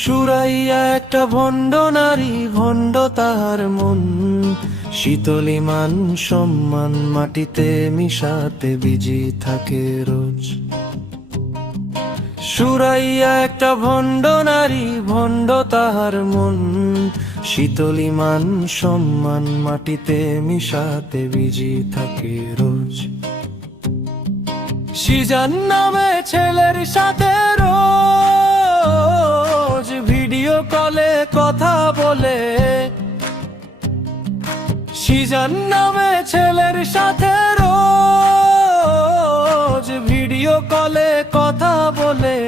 সুরাইয়া একটা ভণ্ড নারী, ভণ্ড তাহার মন। শীতলী মান সম্মান মাটিতে মিশাতে বিজি থাকে রোজ। সুরাইয়া একটা ভণ্ড নারী, ভণ্ড তাহার মন। শীতলী মান সম্মান মাটিতে মিশাতে বিজি থাকে রোজ। সিজান নামে ছেলের সাথে রোজ ভিডিও কলে কথা বলে। সিজান নামে ছেলের সাথে রোজ ভিডিও কলে কথা বলে।